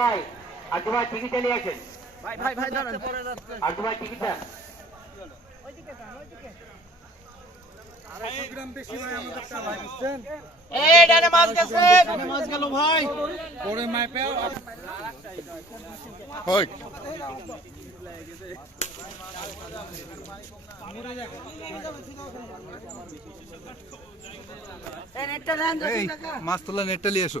ভাই আজু ভাই টিকিটটা নিয়ে আসেন। ভাই ভাই ভাই দাঁড়ান। আজু ভাই টিকিটটা এই ডানে মাছ গেছে। ডানে মাছ গেল ভাই। হয় মাছ তোলা নেটটা নিয়ে এসো।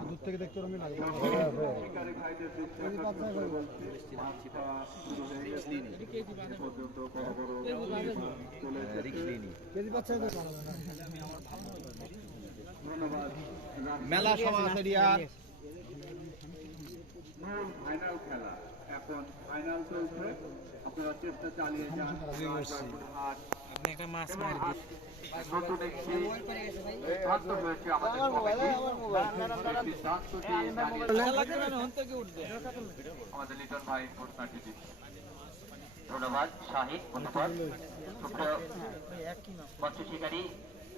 দূর থেকে দেখতে লাগে মেলা সভা আছে ফাইনাল খেলা। ফাইনাল চলছে আপনারা চেষ্টা চালিয়ে যান। আপনি একটা মাছ মার নতুন একটি সিদ্ধান্ত হয়েছে আমাদের আমাদের লিটন ভাই ঘোষণাটি ধন্যবাদ শাহিদ ধন্যবাদ শিকারী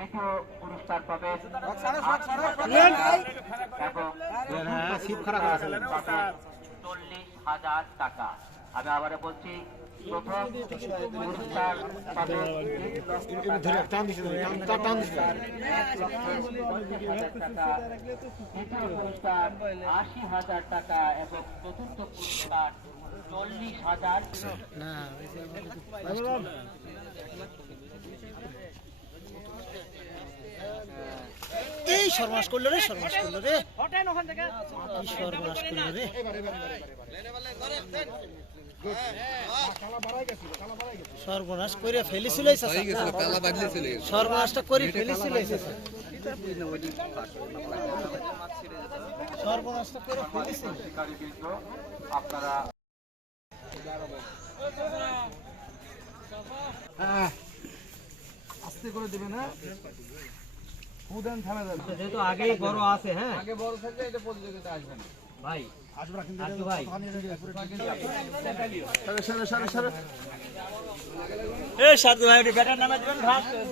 দ্বিতীয় পুরস্কার পাবে চল্লিশ হাজার টাকা। আমি আবার বলছি প্রথম পুরস্কার পাবে দ্বিতীয় পুরস্কার আশি হাজার টাকা এবং চতুর্থ পুরস্কার চল্লিশ হাজার। সর্বনাশ করল রে সর্বনাশ করল রে। কি সর্বনাশ করল রে। সর্বনাশ করে ফেলেছিল সর্বনাশটা করে ফেলেছিল সর্বনাশটা করে ফেলেছিল। আপনারা আস্তে করে দেবে না উদান থানা যাবে যেহেতু আগেই বড় আছে হ্যাঁ? আগে বড় থাকলে এটা প্রতিযোগিতা আসবে না। ভাই আসবে কিন্তু ভাই। সারে সারে সারে সারে এই সাথে ভাই ব্যাটার নামে দিবেন ভাত।